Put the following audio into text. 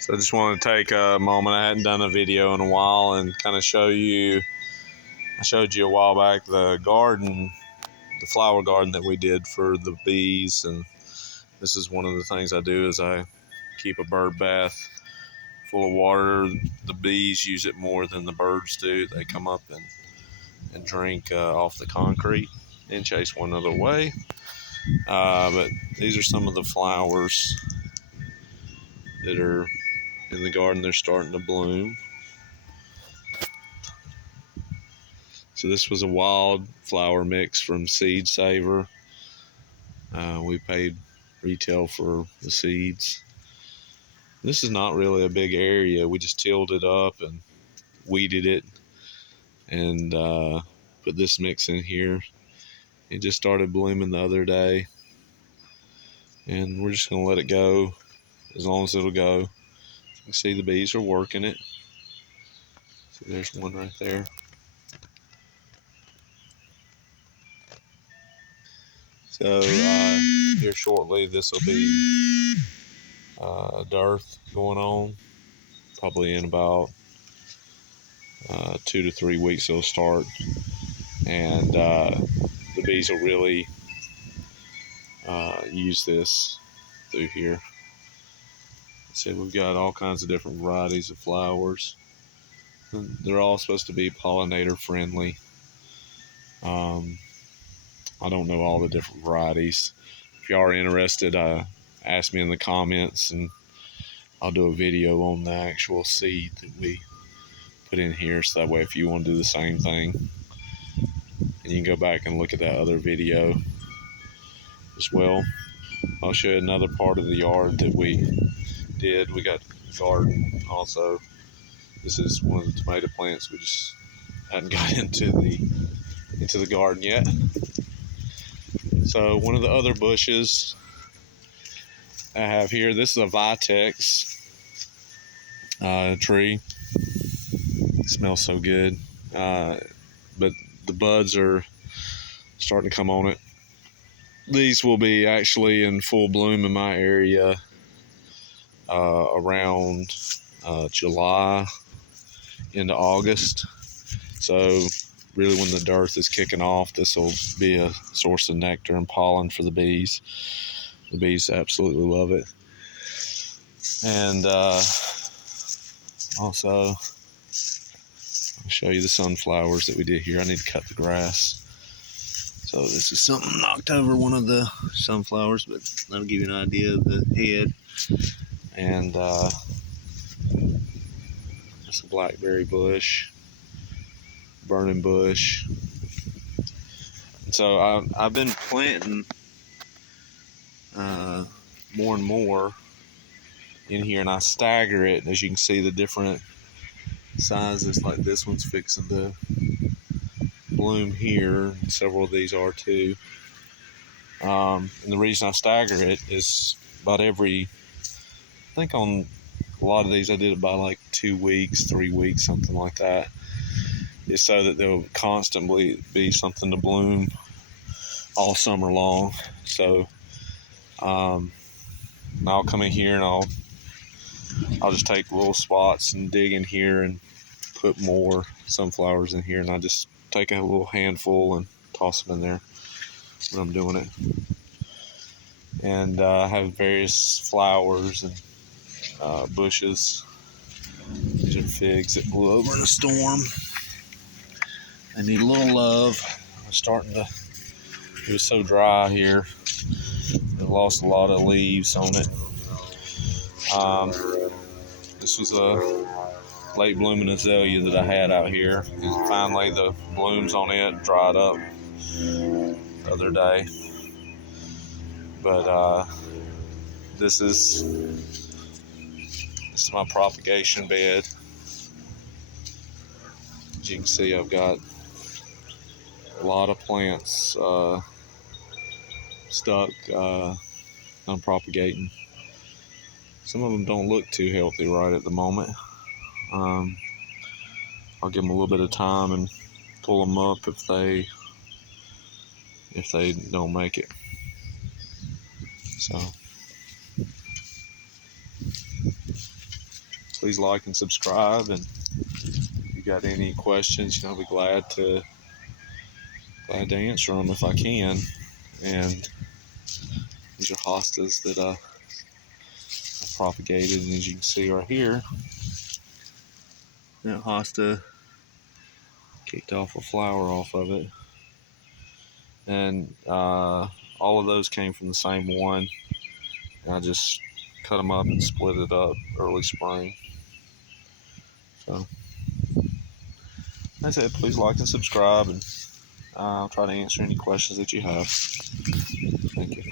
So I just want to take a moment. I hadn't done a video in a while and kind of show you. I showed you a while back the garden, the flower garden that we did for the bees, and this is one of the things I do is I keep a bird bath full of water. The bees use it more than the birds do. They come up and drink off the concrete and chase one another away. But these are some of the flowers that are in the garden. They're starting to bloom. So this was a wildflower mix from Seed Saver. We paid retail for the seeds. This is not really a big area. We just tilled it up and weeded it and put this mix in here. It just started blooming the other day, and we're just gonna let it go as long as it'll go. You can see the bees are working it. See, there's one right there. So here shortly, this will be dearth going on. Probably in about 2 to 3 weeks it'll start, and the bees will really use this through here. See, we've got all kinds of different varieties of flowers. And they're all supposed to be pollinator friendly. I don't know all the different varieties. If y'all are interested, ask me in the comments and I'll do a video on the actual seed that we put in here, so that way if you want to do the same thing, and you can go back and look at that other video as well. I'll show you another part of the yard that we did. We got a garden also. This is one of the tomato plants. We just hadn't got into the garden yet. So one of the other bushes I have here, this is a Vitex tree. It smells so good, but the buds are starting to come on it. These will be actually in full bloom in my area around July into August. So really when the dearth is kicking off, this will be a source of nectar and pollen for the bees. The bees absolutely love it. And also, I'll show you the sunflowers that we did here. I need to cut the grass. So this is something knocked over one of the sunflowers, but that'll give you an idea of the head. And that's a blackberry bush, burning bush. And so I've been planting more and more in here, and I stagger it. As you can see, the different sizes, like this one's fixing to bloom here. Several of these are too. And the reason I stagger it is about every, I think on a lot of these I did it by like 2 weeks, 3 weeks, something like that. It's so that there'll constantly be something to bloom all summer long. So I'll come in here and I'll just take little spots and dig in here and put more sunflowers in here, and I just take a little handful and toss them in there when I'm doing it. And I have various flowers and bushes. These are figs that blew over in a storm. They need a little love. It was so dry here. It lost a lot of leaves on it. This was a late blooming azalea that I had out here, and finally the blooms on it dried up the other day. But this is my propagation bed. As you can see, I've got a lot of plants stuck. I'm propagating. Some of them don't look too healthy right at the moment. I'll give them a little bit of time and pull them up if they don't make it. So please like and subscribe. And if you got any questions, I'll be glad to answer them if I can. And these are hostas that I propagated, and as you can see right here, that hosta kicked off a flower off of it, and all of those came from the same one. And I just cut them up and split it up early spring. So like I said, please like and subscribe, and I'll try to answer any questions that you have. Thank you.